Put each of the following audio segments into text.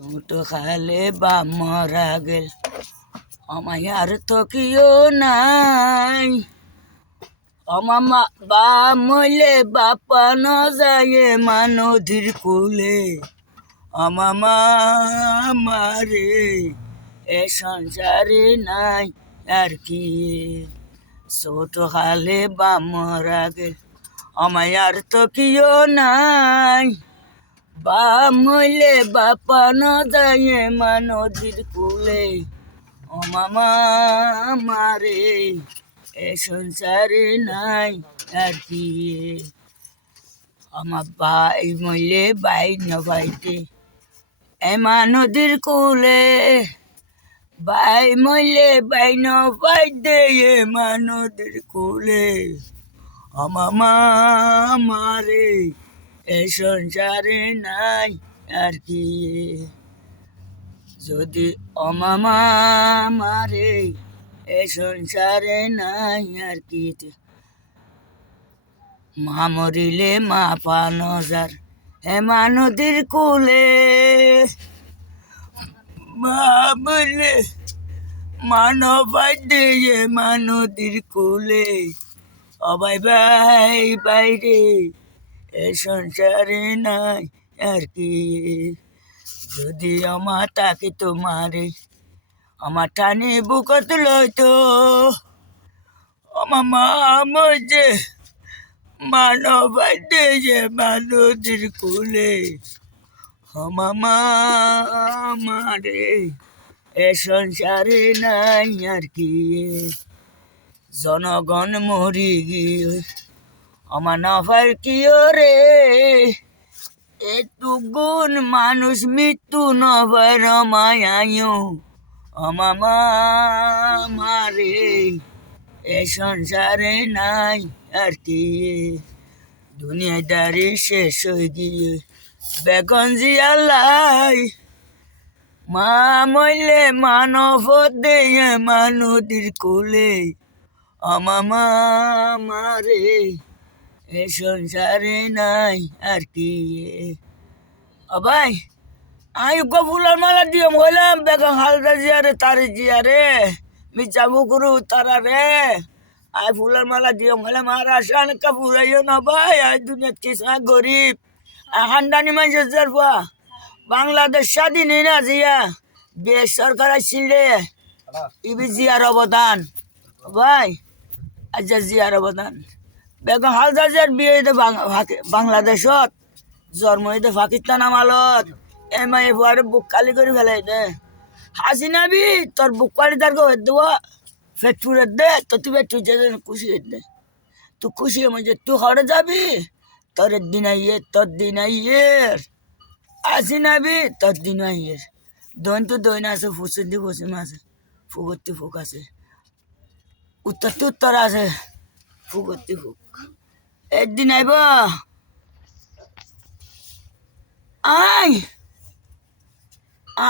ছোট খালে বা মরা গেল আমায় আর তো কেউ নাই। বা মইলে বাপা ন যায় মা নদীর কুলে। মা মারে এ সংসারে নাই আর কি। ছোট খালে বা মরা গেল আমায় আর তো কেউ নাই। বা মইলে বাপা ন যায় মা নদীর কুলে। মামা মারে এ সংসারে নাই আর কি। আমার ভাই মইলে ভাই ন ভাইতে এমা নদীর কুলে। ভাই মইলে ভাই ন ভাইতে এমা নদীর কুলে। মামা মারে এ সংসারে নাই আর কি। যদি মামা মারে এ সংসারে নাই আর কি। মা মরিলে মা পানজার হেমা নদীর কুলে। মা মরিলে মানবাদে মা নদীর কুলে। অবাই ভাই বাইরে এ সংসারে নাই আর কি। যদি আমার তাকে তোমারে আমার টানে বুকত লইতো। আমার মা মজে মানবাদে মা নদীর কুলে। মামা মারে এ সংসারে নাই আর কি। জনগণ মরি গিয়ে আমার নফার কি রে। একটু গুণ মানুষ মৃত্যু নভর মায়ায়ু। মামা মারে এ সংসারে নাই আর কি। দুনিয়াদারি শেষ হয়ে গিয়ে বেগন জিয়ালাই। মা মইলে মানব দিয়ে মা নদীর কুলে। মামা মারে এ সংসারে নাই আর কি। ভাই আমি ফুলের মালা দিয়ে বললাম বেগম হালদা জিয়ারে তারে জিয়ারে মির্জাবু গুরু তারা রে। আয় ফুলের মালা দিয়ে বললাম আর আসান কাপুর না ভাই। আয় দুনিয়া কিসা গরিব হান্ডানি মানুষের জরফা বাংলাদেশ স্বাধীন না জিয়া বেশ সরকার আসছিল ইবি জিয়ার অবদান ভাই। আচ্ছা জিয়ার অবদান বেগম হালদা জিয়ার বিয়ে হইতে বাংলাদেশত জন্ম হইতে পাকিস্তান আমালত এমাই ফুয়ারে বুক খালি করে ফেলাই দে। হাসিনা বি তোর বুক কালি তার হয়ে দেবো ফেটফুরে দে তো তুই ফেটফুর খুশি হয়ে দে। তুই খুশি হয়ে তুই হরে যাবি তোর দিন আইয়ে তোর দিন আইয়ের। হাসিনা বি তোর দিন আইয়ের। দৈন তো দৈন আছে ফুসুর দি পশ্চিম আছে ফুকরতি ফুক আছে উত্তর তো উত্তর আছে ফুকরতি ফুক। একদিন আইব আই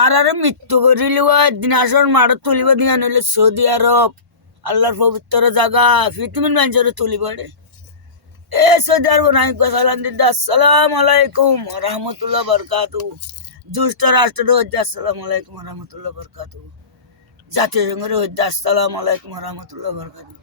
আর মৃত্যু করিল একদিন আসর মাঠত তুলিব দিয়া নইলে সৌদি আরব আল্লাহর পবিত্র জায়গা পৃথিবীর মানুষের তুলিব রে। এ সৌদি আরব নাই সালাম দিদা আসসালামু আলাইকুম রহমতুল্লাহ বরকাতু। দুষ্ট রাষ্ট্রের হচ্ছে আসসালামু আলাইকুম রহমতুল্লাহ বরকাতু। জাতীয় সংঘের হচ্ছে আসসালামু আলাইকুম রহমতুল্লাহ বরকাতু।